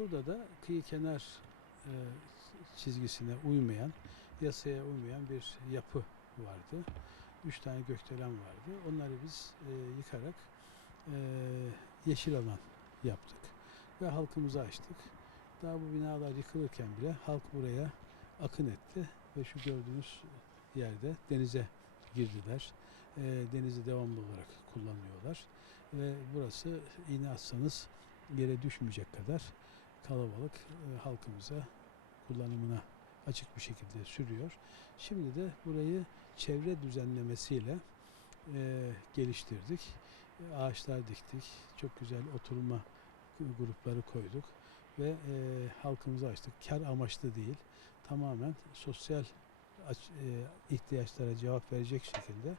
Burada da kıyı kenar e, çizgisine uymayan, yasaya uymayan bir yapı vardı. Üç tane gökdelen vardı. Onları biz e, yıkarak e, yeşil alan yaptık ve halkımıza açtık. Daha bu binalar yıkılırken bile halk buraya akın etti ve şu gördüğünüz yerde denize girdiler. E, denizi devamlı olarak kullanıyorlar ve burası iğne atsanız yere düşmeyecek kadar kalabalık e, halkımıza kullanımına açık bir şekilde sürüyor. Şimdi de burayı çevre düzenlemesiyle e, geliştirdik. E, ağaçlar diktik. Çok güzel oturma grupları koyduk ve e, halkımıza açtık. Kar amaçlı değil. Tamamen sosyal aç- e, ihtiyaçlara cevap verecek şekilde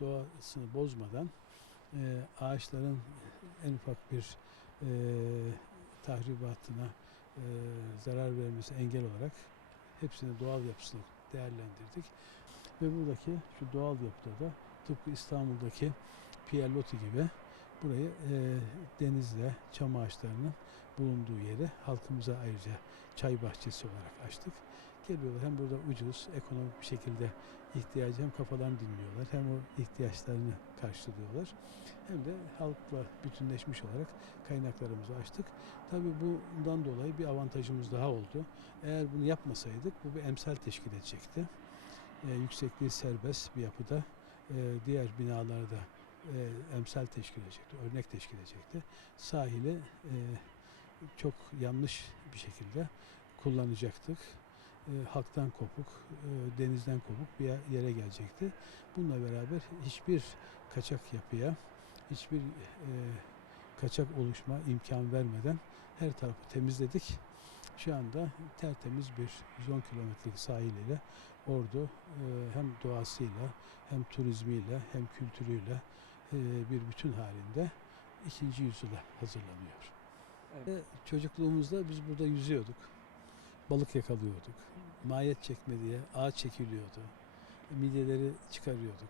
doğasını bozmadan e, ağaçların en ufak bir e, tahribatına e, zarar vermesi engel olarak hepsini doğal yapısını değerlendirdik. Ve buradaki şu doğal yapıda da tıpkı İstanbul'daki Pierre Loti gibi burayı e, denizle çam ağaçlarının bulunduğu yere halkımıza ayrıca çay bahçesi olarak açtık. Geliyorlar hem burada ucuz, ekonomik bir şekilde ihtiyacı hem kafadan dinliyorlar hem o ihtiyaçlarını karşılıyorlar. Hem de halkla bütünleşmiş olarak kaynaklarımızı açtık. Tabii bundan dolayı bir avantajımız daha oldu. Eğer bunu yapmasaydık bu bir emsal teşkil edecekti. Ee, yüksekliği serbest bir yapıda e, diğer binalarda e, emsal teşkil edecekti, örnek teşkil edecekti. Sahili e, çok yanlış bir şekilde kullanacaktık. E, halktan kopuk, e, denizden kopuk bir yere gelecekti. Bununla beraber hiçbir kaçak yapıya, hiçbir e, kaçak oluşma imkan vermeden her tarafı temizledik. Şu anda tertemiz bir 110 kilometrelik sahiliyle Ordu e, hem doğasıyla hem turizmiyle hem kültürüyle e, bir bütün halinde ikinci yüzyıla hazırlanıyor. Evet. Ve Çocukluğumuzda biz burada yüzüyorduk. Balık yakalıyorduk. Mayet çekme diye ağaç çekiliyordu. Midyeleri çıkarıyorduk.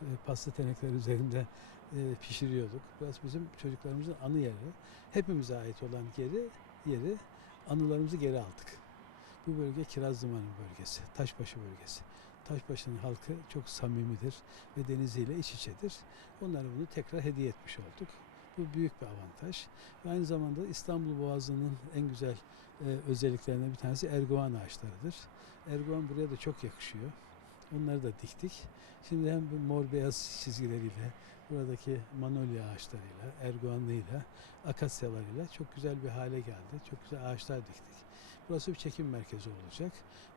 E, Pasta tenekleri üzerinde e, pişiriyorduk. Burası bizim çocuklarımızın anı yeri. Hepimize ait olan yeri, yeri anılarımızı geri aldık. Bu bölge Kirazlıman'ın bölgesi, Taşbaşı bölgesi. Taşbaşı'nın halkı çok samimidir ve deniziyle iç içedir. Onlara bunu tekrar hediye etmiş olduk. Bu büyük bir avantaj. Ve aynı zamanda İstanbul Boğazı'nın en güzel e, özelliklerinden bir tanesi erguvan ağaçlarıdır. Erguvan buraya da çok yakışıyor. Onları da diktik. Şimdi hem mor beyaz çizgileriyle, buradaki manolya ağaçlarıyla, erguvanlığıyla, akasyalarıyla çok güzel bir hale geldi. Çok güzel ağaçlar diktik. Burası bir çekim merkezi olacak.